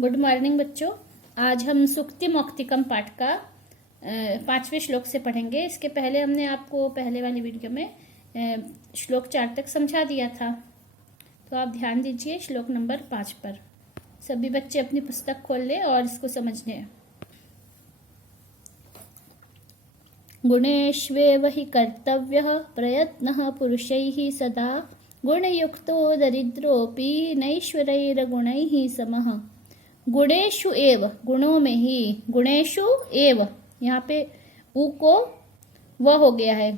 Good morning बच्चों। आज हम सुक्ति मौक्तिकम पाठ का 5वें श्लोक से पढ़ेंगे। इसके पहले हमने आपको पहले वाली वीडियो में श्लोक 4 तक समझा दिया था, तो आप ध्यान दीजिए श्लोक नंबर 5 पर। सभी बच्चे अपनी पुस्तक खोल लें और इसको समझ लें। गुणेष्वेव हि कर्तव्यः प्रयत्नः पुरुषैः सदा गुणयुक्तो दरिद्रोऽपि नैश्वरैर्गुणैः समः। गुणेषु एव, गुणों में ही, गुणेषु एव, यहाँ पे उ को व हो गया है,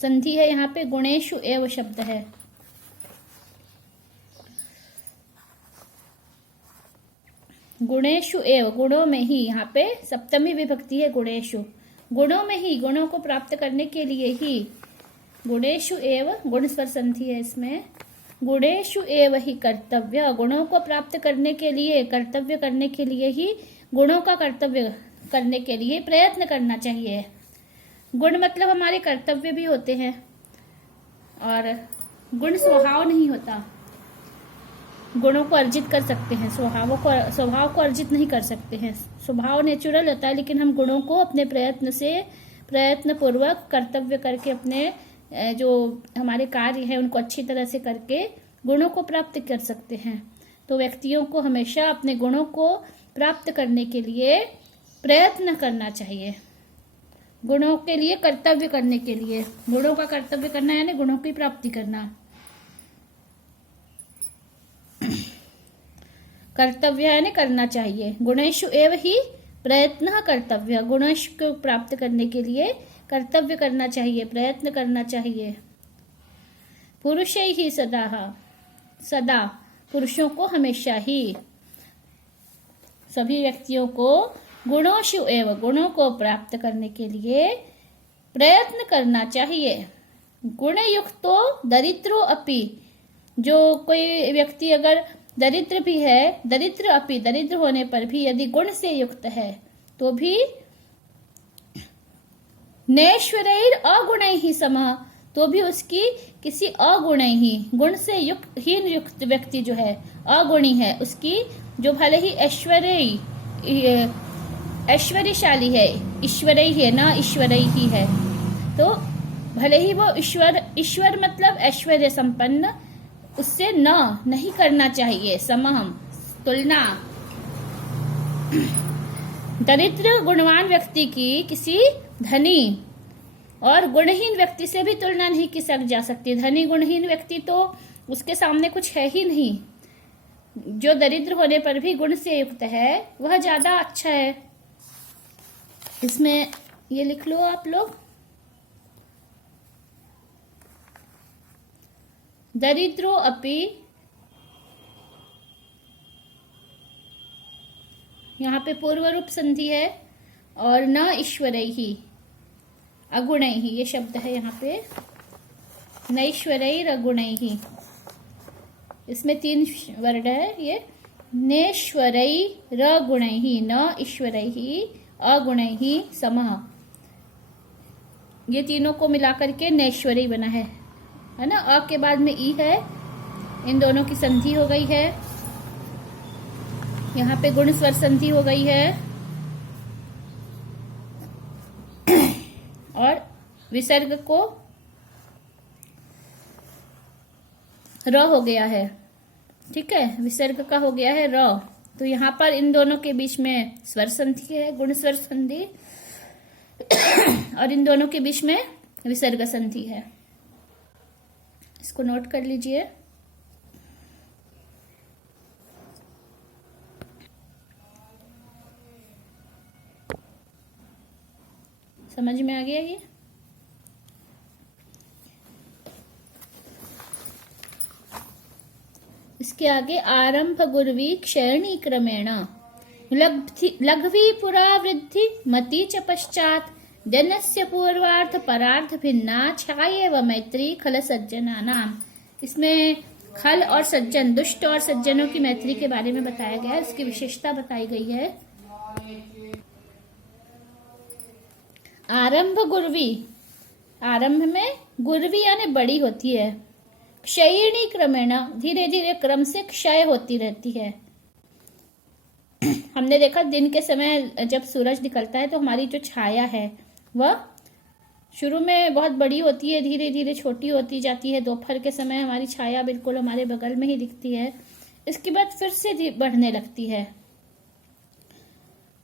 संधि है यहाँ पे, गुणेषु एव शब्द है। गुणेषु एव, गुणों में ही, यहाँ पे सप्तमी विभक्ति है गुणेषु, गुणों में ही, गुणों को प्राप्त करने के लिए ही। गुणेषु एव गुण स्वर संधि है इसमें। गुणेषु एव ही कर्तव्य, गुणों को प्राप्त करने के लिए, कर्तव्य करने के लिए ही, गुणों का कर्तव्य करने के लिए प्रयत्न करना चाहिए। गुण मतलब हमारे कर्तव्य भी होते हैं, और गुण स्वभाव नहीं होता। गुणों को अर्जित कर सकते हैं, स्वभाव को अर्जित नहीं कर सकते हैं। स्वभाव नेचुरल होता है, लेकिन हम गुणों को अपने प्रयत्न पूर्वक कर्तव्य करके, अपने जो हमारे कार्य हैं उनको अच्छी तरह से करके गुणों को प्राप्त कर सकते हैं। तो व्यक्तियों को हमेशा अपने गुणों को प्राप्त करने के लिए प्रयत्न करना चाहिए। गुणों के लिए कर्तव्य करने के लिए, गुणों का कर्तव्य करना यानी गुणों की प्राप्ति करना। कर्तव्य यानी करना चाहिए। गुणेषु एव ही प्रयत्न कर्तव्य, गुणेषु को प्राप्त करने के लिए कर्तव्य करना चाहिए, प्रयत्न करना चाहिए। पुरुषै ही सदा, पुरुषों को हमेशा ही, सभी व्यक्तियों को गुणोषु एव, गुणों को प्राप्त करने के लिए प्रयत्न करना चाहिए। गुणयुक्तो दरिद्रो अपि, जो कोई व्यक्ति अगर दरिद्र भी है, दरिद्र अपि, दरिद्र होने पर भी यदि गुण से युक्त है तो भी नैश्वरैर अगुणैः समः, तो भी उसकी किसी अगुणैः, गुण से युक्त व्यक्ति जो है, अगुणी है, उसकी जो भले ही ऐश्वर्यशाली है, ईश्वरई है ना, ईश्वरई ही है, तो भले ही वो ईश्वर मतलब ऐश्वर्य संपन्न, उससे नहीं करना चाहिए समह, तुलना। दरिद्र गुणवान व्यक्ति की किसी धनी और गुणहीन व्यक्ति से भी तुलना नहीं की जा सकती। धनी गुणहीन व्यक्ति तो उसके सामने कुछ है ही नहीं। जो दरिद्र होने पर भी गुण से युक्त है वह ज्यादा अच्छा है। इसमें ये लिख लो आप लोग, दरिद्रो अपि, यहाँ पे पूर्व रूप संधि है, और न ईश्वरैहि, अगुणैहि, ये शब्द है यहाँ पे, नैश्वरैर अगुणैहि। इसमें 3 वर्ड है ये, नेश्वरैर गुणैहि, न ईश्वरैहि अगुणैहि समः। ये तीनों को मिलाकर के नैश्वरी बना है ना। अ के बाद में ई है, इन दोनों की संधि हो गई है। यहाँ पे गुण स्वर संधि हो गई है, और विसर्ग को र हो गया है। ठीक है, विसर्ग का हो गया है र। तो यहाँ पर इन दोनों के बीच में स्वर संधि है, गुण स्वर संधि, और इन दोनों के बीच में विसर्ग संधि है। इसको नोट कर लीजिए। समझ में आ गया ये? इसके आगे आरंभ गुर्वी क्षयणी क्रमेण लघ्वी पुरा वृद्धि मति च पश्चात जनस्य पूर्वार्थ परार्थ भिन्ना छाये व मैत्री खल सज्जना नाम। इसमें खल और सज्जन, दुष्ट और सज्जनों की मैत्री के बारे में बताया गया है, उसकी विशेषता बताई गई है। आरंभ गुर्वी, आरंभ में गुर्वी यानी बड़ी होती है। क्षयिणी क्रमेण, धीरे धीरे क्रम से क्षय होती रहती है। हमने देखा दिन के समय जब सूरज निकलता है तो हमारी जो छाया है वह शुरू में बहुत बड़ी होती है, धीरे धीरे छोटी होती जाती है। दोपहर के समय हमारी छाया बिल्कुल हमारे बगल में ही दिखती है, इसके बाद फिर से बढ़ने लगती है।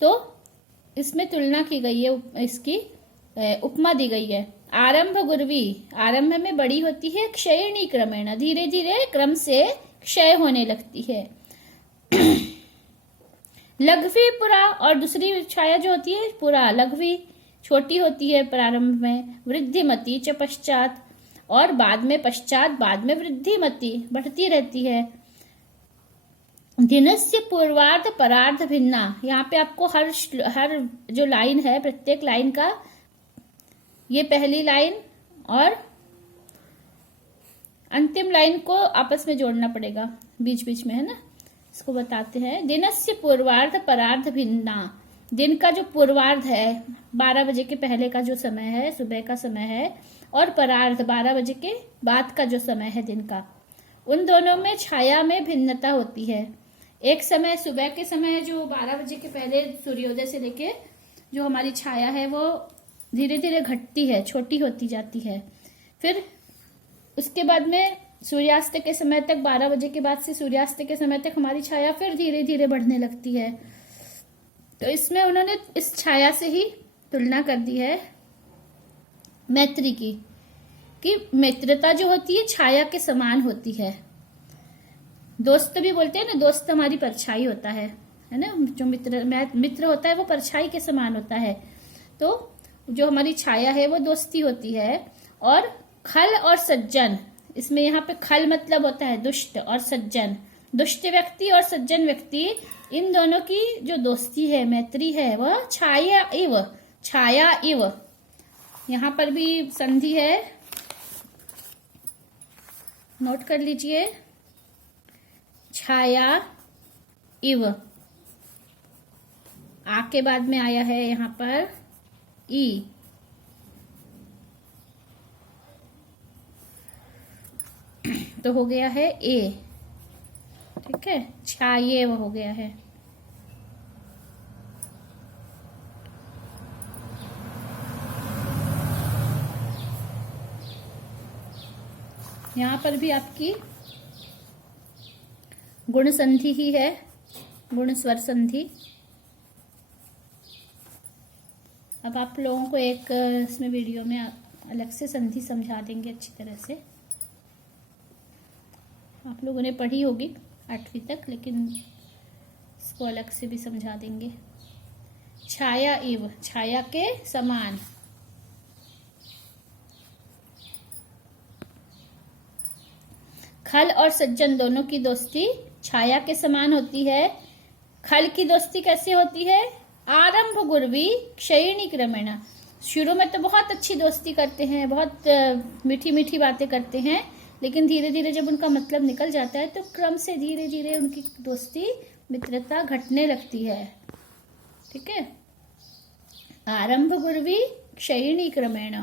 तो इसमें तुलना की गई है, इसकी उपमा दी गई है। आरंभ गुर्वी, आरंभ में बड़ी होती है, क्षयणी क्रमेण, धीरे धीरे क्रम से क्षय होने लगती है। लघवी पुरा, और दूसरी छाया जो होती है पुरा, लघवी छोटी होती है प्रारंभ में। वृद्धिमती च पश्चात, और बाद में पश्चात, बाद में वृद्धिमती, बढ़ती रहती है। दिनस्य पूर्वार्ध परार्ध भिन्ना, यहाँ पे आपको हर जो लाइन है, प्रत्येक लाइन का, ये पहली लाइन और अंतिम लाइन को आपस में जोड़ना पड़ेगा बीच बीच में, है ना। इसको बताते हैं। दिनस्य पूर्वार्ध परार्ध भिन्ना, दिन का जो पूर्वार्ध है 12 बजे के पहले का जो समय है, सुबह का समय है, और परार्ध 12 बजे के बाद का जो समय है दिन का, उन दोनों में छाया में भिन्नता होती है। एक समय सुबह के समय जो 12 बजे के पहले सूर्योदय से लेके जो हमारी छाया है वो धीरे धीरे घटती है, छोटी होती जाती है। फिर उसके बाद में सूर्यास्त के समय तक, 12 बजे के बाद से सूर्यास्त के समय तक हमारी छाया फिर धीरे धीरे बढ़ने लगती है। तो इसमें उन्होंने इस छाया से ही तुलना कर दी है मैत्री की, कि मित्रता जो होती है छाया के समान होती है। दोस्त भी बोलते हैं ना, दोस्त हमारी परछाई होता है ना। जो मित्र होता है वो परछाई के समान होता है। तो जो हमारी छाया है वो दोस्ती होती है। और खल और सज्जन, इसमें यहाँ पे खल मतलब होता है दुष्ट, और सज्जन, दुष्ट व्यक्ति और सज्जन व्यक्ति, इन दोनों की जो दोस्ती है, मैत्री है, वह छाया इव, छाया इव। यहाँ पर भी संधि है, नोट कर लीजिए, छाया इव। आ के बाद में आया है यहाँ पर ई, तो हो गया है ए, ठीक है, छाये वो हो गया है। यहां पर भी आपकी गुण संधि ही है, गुण स्वर संधि। अब आप लोगों को एक इसमें वीडियो में अलग से संधि समझा देंगे अच्छी तरह से। आप लोगों ने पढ़ी होगी 8वीं तक, लेकिन इसको अलग से भी समझा देंगे। छाया इव, छाया के समान। खल और सज्जन दोनों की दोस्ती छाया के समान होती है। खल की दोस्ती कैसे होती है? आरंभ गुर्वी क्षयिणी क्रमेण, शुरू में तो बहुत अच्छी दोस्ती करते हैं, बहुत मीठी मीठी बातें करते हैं, लेकिन धीरे धीरे जब उनका मतलब निकल जाता है तो क्रम से धीरे धीरे उनकी दोस्ती, मित्रता घटने लगती है। ठीक है, आरंभ गुर्वी क्षयिणी क्रमेण।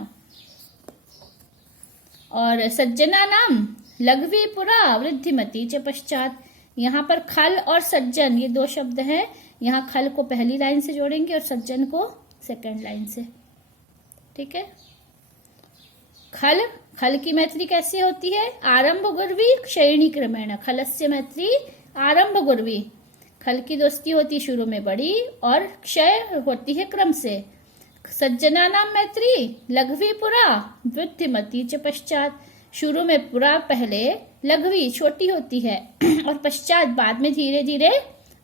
और सज्जना नाम लघवी पुरा वृद्धिमती च पश्चात। यहाँ पर खल और सज्जन ये दो शब्द हैं। यहाँ खल को पहली लाइन से जोड़ेंगे और सज्जन को सेकंड लाइन से। ठीक है, खल, खल की मैत्री कैसे होती है? आरंभ गुर्वी क्षयिणी क्रमेण। खलस्य मैत्री आरंभ गुर्वी, खल की दोस्ती होती शुरू में बड़ी और क्षय होती है क्रम से। सज्जना नाम मैत्री लघवी पुरा वृद्धिमती च पश्चात, शुरू में पुरा पहले, लघवी छोटी होती है और पश्चात बाद में धीरे धीरे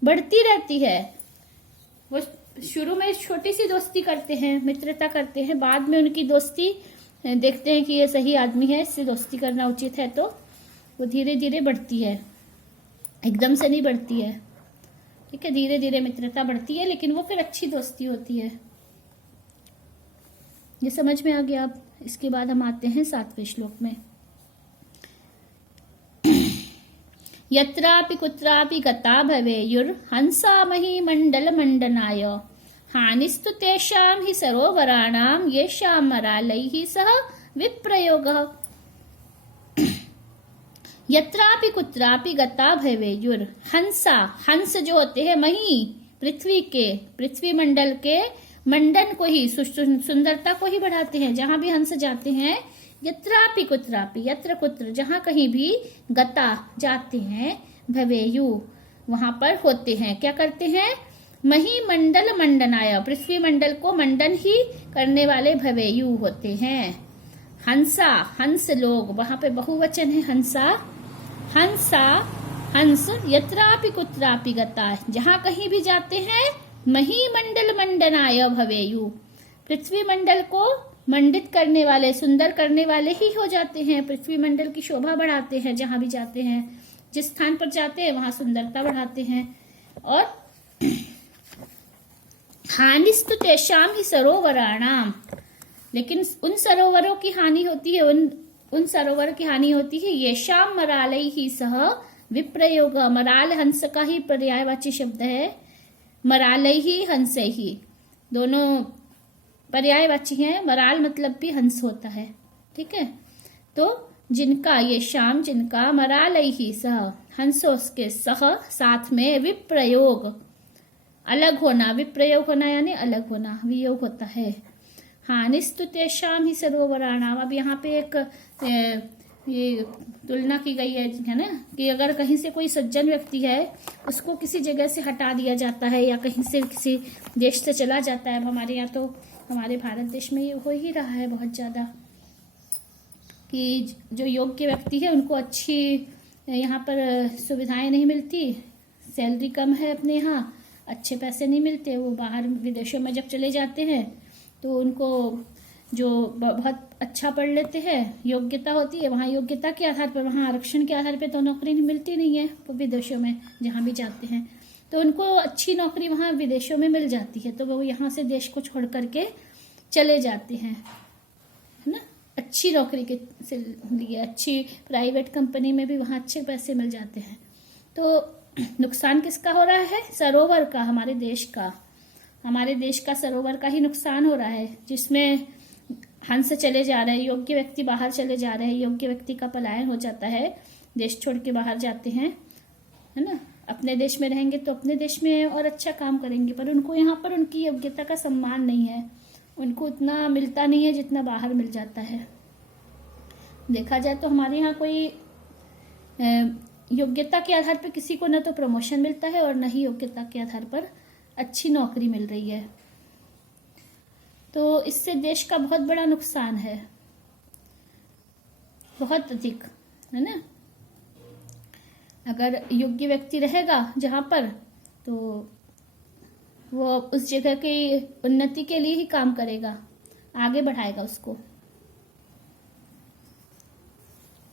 बढ़ती रहती है। वो शुरू में छोटी सी दोस्ती करते हैं, मित्रता करते हैं, बाद में उनकी दोस्ती देखते हैं कि ये सही आदमी है, इससे दोस्ती करना उचित है, तो वो धीरे धीरे बढ़ती है, एकदम से नहीं बढ़ती है। ठीक है, धीरे धीरे मित्रता बढ़ती है, लेकिन वो फिर अच्छी दोस्ती होती है। ये समझ में आ गया। अब इसके बाद हम आते हैं 7वें श्लोक में। यत्रापि कुत्रापि गता भवेयुर हंसा मही मंडल मंडनाय, हानिस्तु तेषां हि सरोवराणां येषां मरालैः सह विप्रयोगः। यत्रापि कुत्रापि गता भवेयुर, हंसा, हंस जो होते हैं मही, पृथ्वी के, पृथ्वी मंडल के मंडन को ही, सुंदरता को ही बढ़ाते हैं। जहां भी हंस जाते हैं, यत्रापि कुत्रापि, यत्र कुत्र, जहां कहीं भी, गता जाते हैं, भवेयु वहां पर होते हैं, क्या करते हैं, मही मंडल मंडनाय, पृथ्वी मंडल को मंडन ही करने वाले भवेयु होते हैं। हंसा, हंस लोग, वहां पे बहुवचन है हंसा, हंसा हंस, यत्रापि कुत्रापि गता, जहां कहीं भी जाते हैं, मही मंडल मंडनाय भवेयु, पृथ्वी मंडल को मंडित करने वाले, सुंदर करने वाले ही हो जाते हैं। पृथ्वी मंडल की शोभा बढ़ाते हैं, जहां भी जाते हैं, जिस स्थान पर जाते हैं वहां सुंदरता बढ़ाते हैं। और हानिस्तु तेषाम ही सरोवराणाम, लेकिन उन सरोवरों की हानि होती है, उन सरोवर की हानि होती है, येषाम मरालई ही सह विप्रयोग, मराल हंस का ही पर्यायवाची शब्द है, मरालई ही हंस ही, दोनों पर्यायवाची हैं। मराल मतलब भी हंस होता है, ठीक है। तो जिनका, ये शाम, जिनका, मरालई ही सह, हंसों के सह, साथ में, विप्रयोग, अलग होना, विप्रयोग होना यानी अलग होना, वियोग होता है। हानिस्तु तेषाम ही सरोवराणाम, अब यहाँ पे एक ये तुलना की गई है ना, कि अगर कहीं से कोई सज्जन व्यक्ति है, उसको किसी जगह से हटा दिया जाता है, या कहीं से किसी देश से चला जाता है। अब हमारे यहाँ तो, हमारे भारत देश में ये हो ही रहा है बहुत ज्यादा, कि जो योग्य व्यक्ति है उनको अच्छी यहाँ पर सुविधाएं नहीं मिलती, सैलरी कम है अपने यहाँ, अच्छे पैसे नहीं मिलते, वो बाहर विदेशों में जब चले जाते हैं तो उनको जो बहुत अच्छा पढ़ लेते हैं, योग्यता होती है, वहाँ योग्यता के आधार पर, वहाँ आरक्षण के आधार पर तो नौकरी मिलती नहीं है विदेशों में, जहाँ भी जाते हैं तो उनको अच्छी नौकरी वहाँ विदेशों में मिल जाती है, तो वो यहाँ से देश को छोड़ करके चले जाते हैं, है ना, अच्छी नौकरी के लिए, अच्छी प्राइवेट कंपनी में भी वहाँ अच्छे पैसे मिल जाते हैं। तो नुकसान किसका हो रहा है, सरोवर का, हमारे देश का, हमारे देश का सरोवर का ही नुकसान हो रहा है, जिसमें हंस चले जा रहे हैं, योग्य व्यक्ति बाहर चले जा रहे हैं, योग्य व्यक्ति का पलायन हो जाता है, देश छोड़ के बाहर जाते हैं, है ना। अपने देश में रहेंगे तो अपने देश में और अच्छा काम करेंगे, पर उनको यहाँ पर उनकी योग्यता का सम्मान नहीं है, उनको उतना मिलता नहीं है जितना बाहर मिल जाता है। देखा जाए तो हमारे यहाँ कोई योग्यता के आधार पर किसी को न तो प्रमोशन मिलता है और न ही योग्यता के आधार पर अच्छी नौकरी मिल रही है। तो इससे देश का बहुत बड़ा नुकसान है, बहुत अधिक, है ना। अगर योग्य व्यक्ति रहेगा जहां पर, तो वो उस जगह की उन्नति के लिए ही काम करेगा, आगे बढ़ाएगा उसको।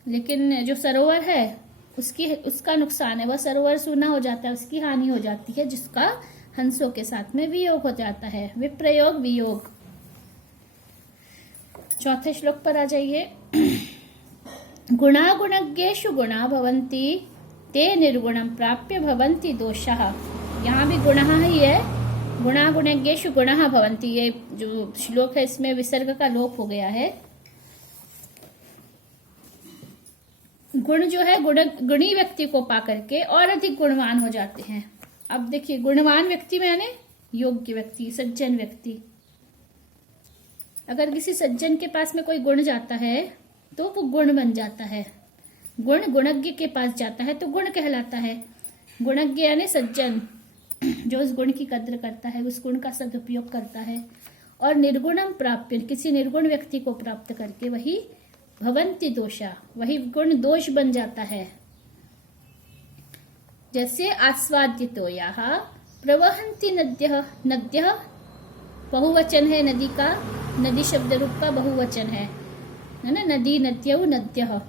लेकिन जो सरोवर है उसका नुकसान है, वह सरोवर सूना हो जाता है, उसकी हानि हो जाती है, जिसका हंसों के साथ में वियोग हो जाता है, विप्रयोग, वियोग। चौथे श्लोक पर आ जाइए। गुणा गुणज्ञेषु गुणा भवन्ति ते निर्गुणं प्राप्य भवन्ति दोषः। यहाँ भी गुणः ही है, गुणा गुणज्ञेषु गुणः भवन्ति, ये जो श्लोक है इसमें विसर्ग का लोप हो गया है। गुण जो है, गुणी व्यक्ति को पा करके और अधिक गुणवान हो जाते हैं। अब देखिए, गुणवान व्यक्ति में यानी योग्य व्यक्ति, सज्जन व्यक्ति। अगर किसी सज्जन के पास में कोई गुण जाता है तो वो गुण बन जाता है, गुण गुणज्ञ के पास जाता है तो गुण कहलाता है। गुणज्ञ यानी सज्जन, जो उस गुण की कद्र करता है, उस गुण का सदुपयोग करता है। और निर्गुणम प्राप्य, किसी निर्गुण व्यक्ति को प्राप्त करके वही भवन्ति दोषा, वही गुण दोष बन जाता है। जैसे आस्वाद्यतोयाः प्रवहन्ति नद्यः, नद्यः बहुवचन है नदी का, नदी शब्द रूप का बहुवचन है ना, नदी, नद्यौ, नद्यः,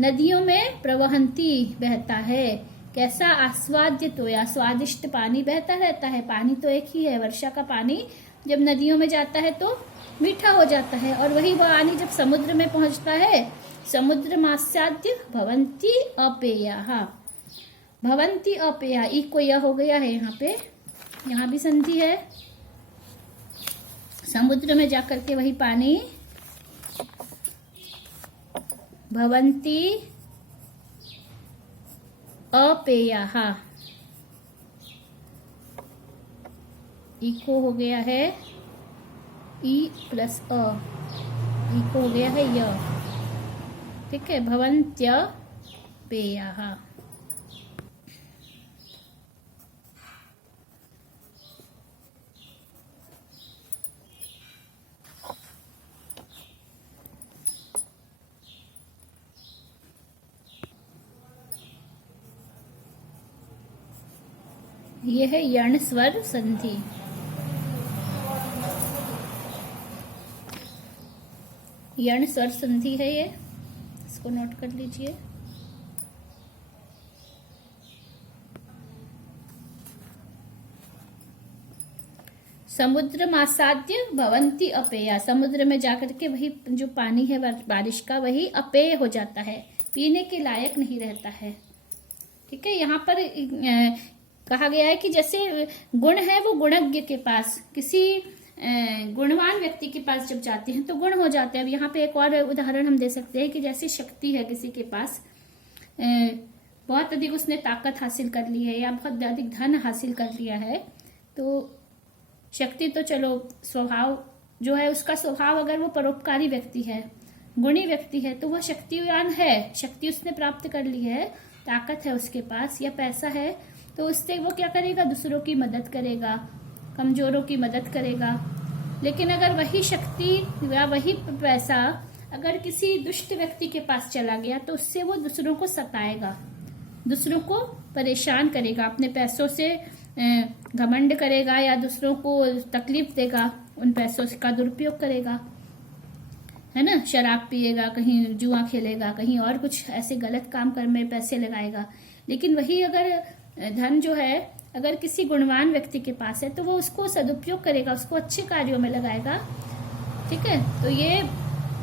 नदियों में प्रवहन्ति बहता है। कैसा, आस्वाद्यतोया, स्वादिष्ट पानी बहता रहता है। पानी तो एक ही है, वर्षा का पानी जब नदियों में जाता है तो मीठा हो जाता है, और वही पानी जब समुद्र में पहुंचता है, समुद्र मास्याद्य भवन्ति अपेयाः, भवन्ति अपेया, ई को यह हो गया है यहाँ पे, यहाँ भी संधि है। समुद्र में जाकर के वही पानी भवन्ति अपेयाः, इको हो गया है ई प्लस अ, इको हो गया है य। ठीक है, भवन्त्य पेयाः। ये है यण स्वर संधि। यण स्वर संधि है ये, इसको नोट कर लीजिए। समुद्र मासाद्य भवन्ति अपेया, समुद्र में जाकर के वही जो पानी है बारिश का वही अपेय हो जाता है, पीने के लायक नहीं रहता है। ठीक है, यहाँ पर कहा गया है कि जैसे गुण है वो गुणज्ञ के पास, किसी गुणवान व्यक्ति के पास जब जाते हैं तो गुण हो जाते हैं। अब यहाँ पे एक और उदाहरण हम दे सकते हैं कि जैसे शक्ति है किसी के पास, बहुत अधिक उसने ताकत हासिल कर ली है या बहुत अधिक धन हासिल कर लिया है, तो शक्ति तो चलो स्वभाव जो है उसका स्वभाव, अगर वो परोपकारी व्यक्ति है, गुणी व्यक्ति है, तो वह शक्तिवान है, शक्ति उसने प्राप्त कर ली है, ताकत है उसके पास या पैसा है, तो उससे वो क्या करेगा, दूसरों की मदद करेगा, कमजोरों की मदद करेगा। लेकिन अगर वही शक्ति या वही पैसा अगर किसी दुष्ट व्यक्ति के पास चला गया तो उससे वो दूसरों को सताएगा, दूसरों को परेशान करेगा, अपने पैसों से घमंड करेगा या दूसरों को तकलीफ देगा, उन पैसों का दुरुपयोग करेगा, है ना, शराब पिएगा, कहीं जुआ खेलेगा, कहीं और कुछ ऐसे गलत काम कर में पैसे लगाएगा। लेकिन वही अगर धन जो है अगर किसी गुणवान व्यक्ति के पास है तो वो उसको सदुपयोग करेगा, उसको अच्छे कार्यों में लगाएगा। ठीक है, तो ये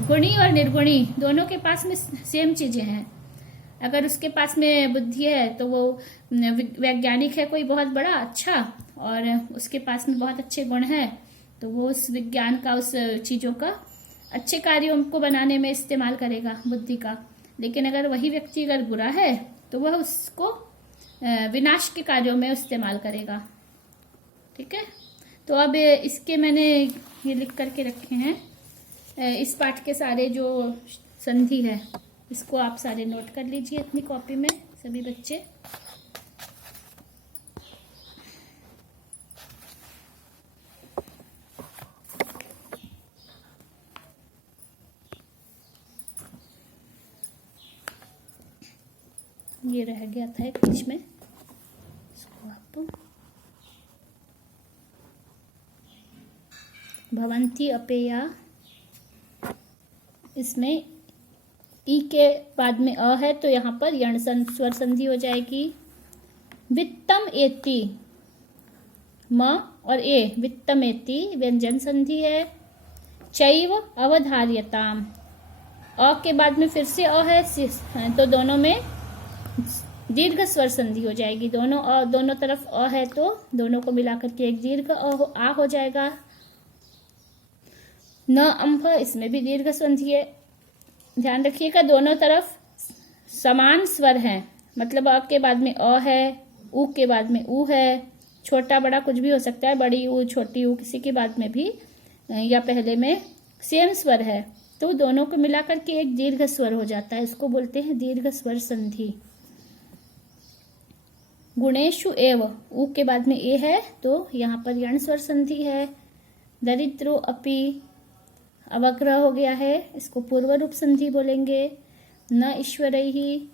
गुणी और निर्गुणी दोनों के पास में सेम चीजें हैं। अगर उसके पास में बुद्धि है तो वो वैज्ञानिक है कोई बहुत बड़ा अच्छा, और उसके पास में बहुत अच्छे गुण है, तो वो उस विज्ञान का, उस चीजों का अच्छे कार्यों को बनाने में इस्तेमाल करेगा बुद्धि का। लेकिन अगर वही व्यक्ति अगर बुरा है तो वह उसको विनाश के कार्यों में इस्तेमाल करेगा। ठीक है, तो अब इसके मैंने ये लिख करके रखे हैं, इस पाठ के सारे जो संधि है इसको आप सारे नोट कर लीजिए अपनी कॉपी में सभी बच्चे। ये रह गया था एक बीच में, इसको आप भवन्ति अपेया, इसमें ई के बाद में अ है तो यहाँ पर यण स्वर संधि हो जाएगी। वित्तम एति, म और ए, वित्तम एति व्यंजन संधि है। चैव अवधार्यताम, अ के बाद में फिर से अ है तो दोनों में दीर्घ स्वर संधि हो जाएगी। दोनों तरफ अ है तो दोनों को मिलाकर के एक दीर्घ आ हो जाएगा। न अंभ, इसमें भी दीर्घ संधि है। ध्यान रखिएगा दोनों तरफ समान स्वर हैं, मतलब अ के बाद में अ है, उ के बाद में उ है, छोटा बड़ा कुछ भी हो सकता है, बड़ी उ छोटी उ किसी के बाद में भी या पहले में सेम स्वर है, तो दोनों को मिलाकर के एक दीर्घ स्वर हो जाता है, इसको बोलते हैं दीर्घ स्वर संधि। गुणेषु एव, उ के बाद में ए है तो यहाँ पर यण स्वर संधि है। दरिद्रो अपि, अवग्रह हो गया है, इसको पूर्व रूप संधि बोलेंगे। न ईश्वरैहि,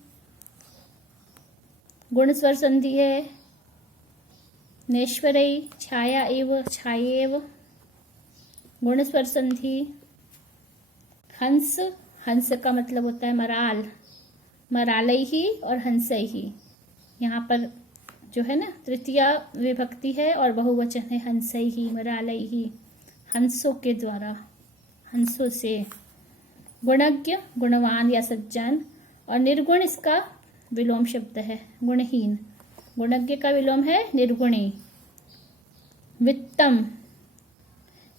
गुण स्वर संधि है। नेश्वरै, छाया एव, छायेव, गुण स्वर संधि। हंस, हंस का मतलब होता है मराल, मरालैहि और हंसैहि, यहाँ पर जो है ना तृतीया विभक्ति है और बहुवचन है हंसैहि, मरालैहि, हंसों के द्वारा, हंसों से। गुणज्ञ, गुणवान या सज्जन, और निर्गुण इसका विलोम शब्द है, गुणहीन। गुणज्ञ का विलोम है निर्गुणी। वित्तम,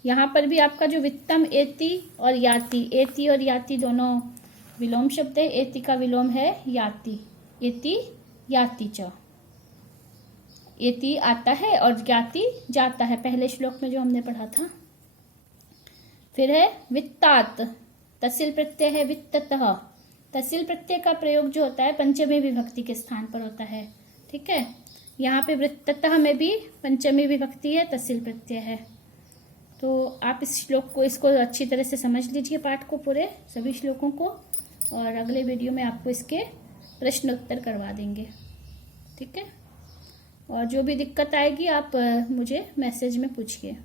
यहाँ पर भी आपका जो वित्तम एति और याति, एति और याति दोनों विलोम शब्द है। एति का विलोम है याति, एति याति च। एति आता है और ज्ञाति जाता है, पहले श्लोक में जो हमने पढ़ा था। फिर है वित्तात, तस्सिल प्रत्यय है वित्ततः। तस्सिल प्रत्यय का प्रयोग जो होता है पंचमी विभक्ति के स्थान पर होता है, ठीक है। यहाँ पे वृत्ततः में भी पंचमी विभक्ति है, तस्सिल प्रत्यय है। तो आप इस श्लोक को, इसको अच्छी तरह से समझ लीजिए, पाठ को, पूरे सभी श्लोकों को, और अगले वीडियो में आपको इसके प्रश्न उत्तर करवा देंगे, ठीक है। और जो भी दिक्कत आएगी आप मुझे मैसेज में पूछिए।